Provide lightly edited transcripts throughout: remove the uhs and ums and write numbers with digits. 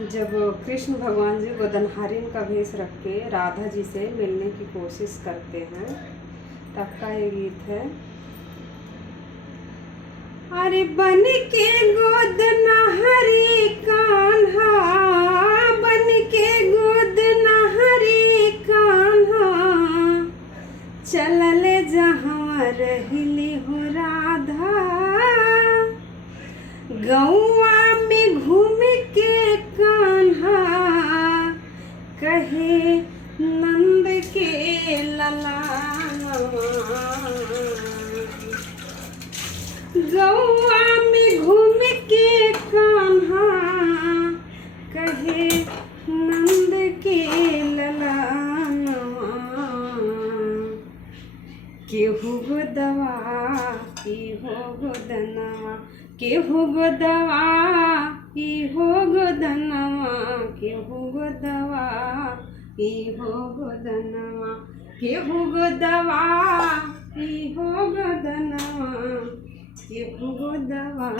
जब कृष्ण भगवान जी गोदनहारिन का भेष रख के राधा जी से मिलने की कोशिश करते हैं तब का ये गीत है। अरे बन के गोदनहारी कान्हा, बन के गोदनहारी कान्हा, चलल जहाँ रहिली हो राधा, गौआ में घूम के कान्हा, कहे नंद के ललानवा, गौआ में घूम के कान्हा, कहे नंद के ललानवा, केहू गोदवा केहू गोदनवा, केहू गोदवा केहू गोदनवा, केहू गोदवा केहू गोदनवा, केहू गोदवा केहू गोदनवा, केहू गोदवा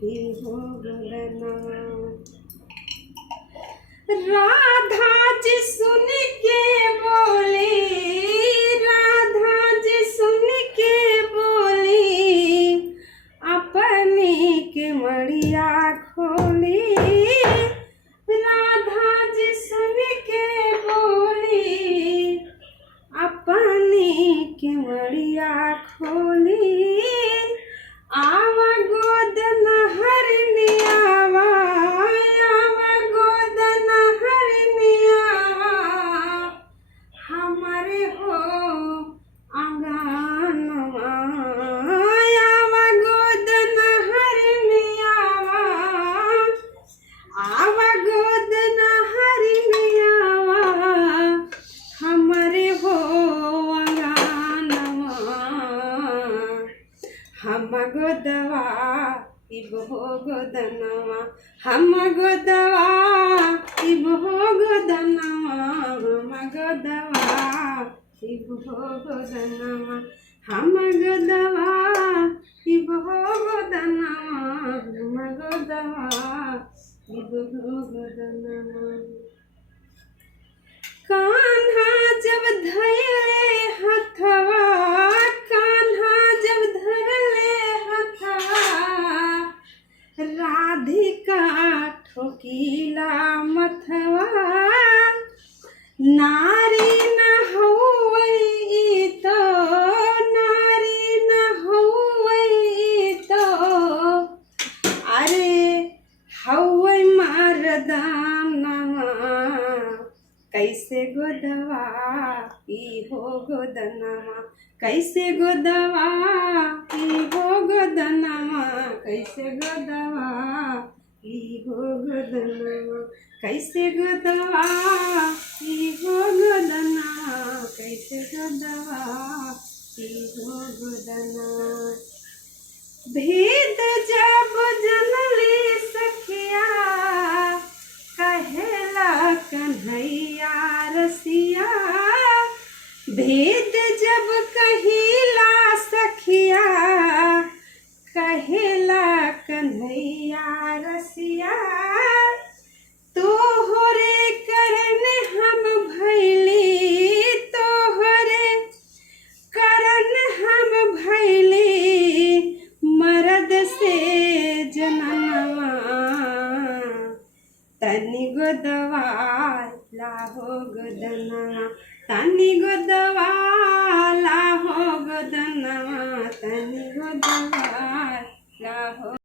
केहू गोदनवा। राधा जी सुन के बोली, राधा जी सुन के बोली, अपने के मड़िया खोली, राधा जी सुन के बोली, अपने के मड़िया खोली, आवा गोदनहारिनी आवा, आवा गोदनहारिनी आवा, हमारे हो आंगनवा, आवा गोदनहारिनी आवा, आवा गोदनहारिनी आवा, हमारे हो आंगनवा, हम गोदवा इबहो गोदनवा, हम गोदवा इबहो गोदनवा, हम गोदवा इबहो गोदनवा, हम गोदवा इबहो गोदनवा, हम गोदवा इबहो गोदनवा। कान्हा जब धैले हथवा, कान्हा जब धरले हथवा, राधिका ठोकीला मथवा, नारी न होवई तो, नारी न होवई तो, अरे हवई मर्दानवा, कैसे गोदवा हो गोदनवा, कैसे गोदवा हो गोदनवा, कैसे गोदवा हो गोदनवा, कैसे गोदवा हो गोदनवा, कैसे गोदवा हो गोदनवा। भेद जब जनली सखिया, कहेला कन्हैया रसिया, भेद जब कहिला सखिया, कहेला कन्हैया रसिया, तोहरे करन हम भैली, तोहरे करन हम भैली, मरद से जननवा, तनि गोदवा लाहो गोदनवा, तनि गोदवा लाहो गोदनवा, तनि गोदवा लाहो